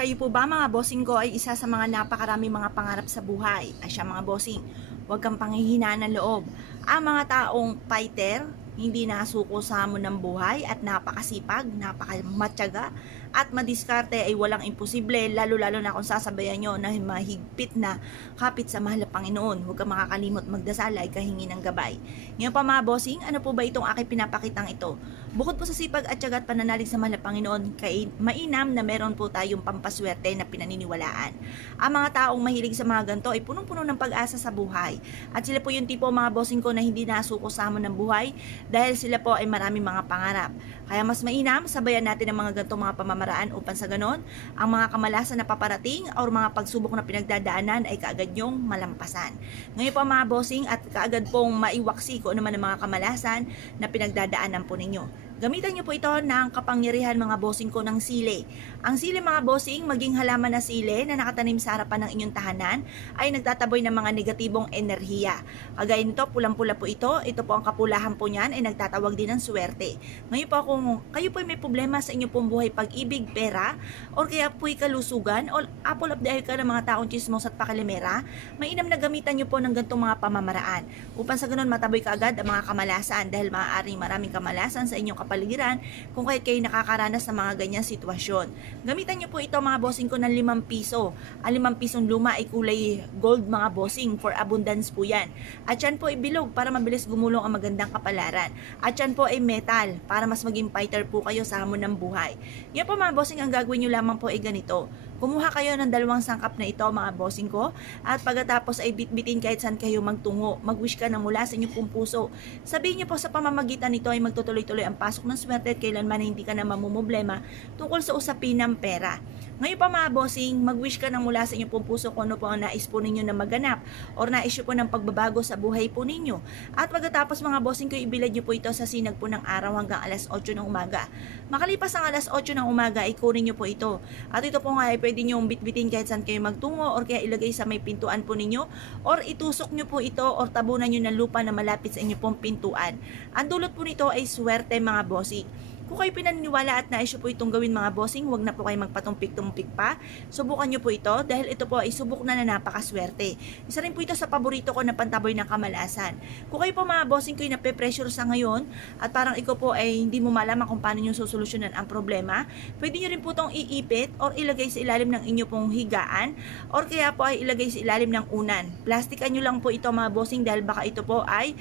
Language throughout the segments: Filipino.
Kayo po ba mga bossing ko ay isa sa mga napakarami mga pangarap sa buhay? Asya mga bossing, huwag kang panghihinaan ng loob. Ang mga taong fighter, hindi nasuko sa hamon ng buhay at napakasipag, napakamatyaga at madiskarte ay walang imposible, lalo-lalo na kung sasabayan nyo na mahigpit na kapit sa mahal na Panginoon. Huwag kang makakalimot magdasal ay kahingi ng gabay. Ngayon pa mga bossing, ano po ba itong aking pinapakitang ito? Bukod po sa sipag at tiyaga at pananalig sa mahal na Panginoon, mainam na meron po tayong pampaswerte na pinaniniwalaan. Ang mga taong mahilig sa mga ganito ay punong-puno ng pag-asa sa buhay. At sila po yung tipo mga bossing ko na hindi nasuko sa hamon ng buhay dahil sila po ay maraming mga pangarap. Kaya mas mainam, sabayan natin ang mga ganito mga pamamaraan upang sa ganon, ang mga kamalasan na paparating o mga pagsubok na pinagdadaanan ay kaagad nyong malampasan. Ngayon po mga bossing at kaagad pong maiwaksi kung ano man ang mga kamalasan na pinagdadaanan po ninyo. Gamitan nyo po ito ng kapangyarihan mga bossing ko ng sili. Ang sili mga bossing, maging halaman na sili na nakatanim sa harapan ng inyong tahanan ay nagtataboy ng mga negatibong enerhiya. Kagaya nito, pulang-pula po ito. Ito po ang kapulahan po niyan ay nagtatawag din ng swerte. Ngayon po kung kayo po may problema sa inyong pong buhay, pag-ibig, pera, o kaya po'y kalusugan, o apple of the eye ka ng mga taong chismos at pakalimera, mainam na gamitan nyo po ng ganitong mga pamamaraan. Upang sa ganun mataboy ka agad ang mga kamalasan dahil maaaring maraming kamalasan sa inyong kapaligiran kung kayo nakakaranas ng mga ganyang sitwasyon. Gamitan nyo po ito mga bossing ko ng 5 piso. Ang 5 pisong luma ay kulay gold mga bossing, for abundance po yan. At yan po ay bilog para mabilis gumulong ang magandang kapalaran. At yan po ay metal para mas maging fighter po kayo sa hamon ng buhay. Yan po mga bossing, ang gagawin nyo lamang po ay ganito. Kumuha kayo ng 2 sangkap na ito mga bossing ko at pagkatapos ay bitbitin kahit saan kayo magtungo. Mag-wish ka na mula sa inyong pong puso. Sabihin niyo po sa pamamagitan nito ay magtutuloy-tuloy ang pasok ng swerte at kailanman hindi ka na mamumblema tungkol sa usapin ng pera. Ngayon pa mga bossing, mag-wish ka na mula sa inyong pong puso kung ano po ang nais po ninyo na maganap or nais po ng pagbabago sa buhay po ninyo. At pagkatapos mga bossing ko, ibilad niyo po ito sa sinag po ng araw hanggang alas 8 ng umaga. Makalipas ang alas 8 ng umaga, ay kunin niyo po ito. At ito po nga ay pwede nyo bitbitin kahit saan kayo magtungo or kaya ilagay sa may pintuan po ninyo or itusok nyo po ito or tabunan nyo ng lupa na malapit sa inyo pong pintuan. Ang dulot po nito ay swerte mga bossing. Kung kayo pinaniniwala at nais po itong gawin mga bossing, huwag na po kayo magpatumpik-tumpik pa. Subukan nyo po ito dahil ito po ay subok na napakaswerte. Isa rin po ito sa paborito ko na pantaboy ng kamalasan. Kung kayo po mga bossing ko yung nape-pressure sa ngayon at parang ikaw po ay hindi mo malaman kung paano nyo susolusyonan ang problema, pwede nyo rin po itong iipit or ilagay sa ilalim ng inyo pong higaan or kaya po ay ilagay sa ilalim ng unan. Plastikan nyo lang po ito mga bossing dahil baka ito po ay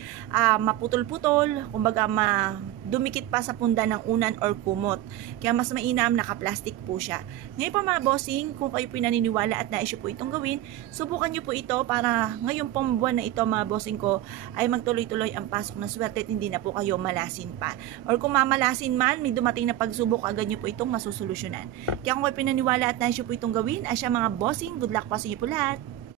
maputol-putol, kumbaga dumikit pa sa punda ng unan or kumot. Kaya mas mainam naka-plastic po siya. Ngayon pa mga bossing, kung kayo po naniniwala at nais po itong gawin, subukan nyo po ito para ngayon pong buwan na ito mga bossing ko ay magtuloy-tuloy ang pasok ng swerte at hindi na po kayo malasin pa. Or kung mamalasin man, may dumating na pagsubok, agad nyo po itong masusolusyonan. Kaya kung kayo pinaniwala at nais po itong gawin, asya mga bossing, good luck po sa inyo po lahat.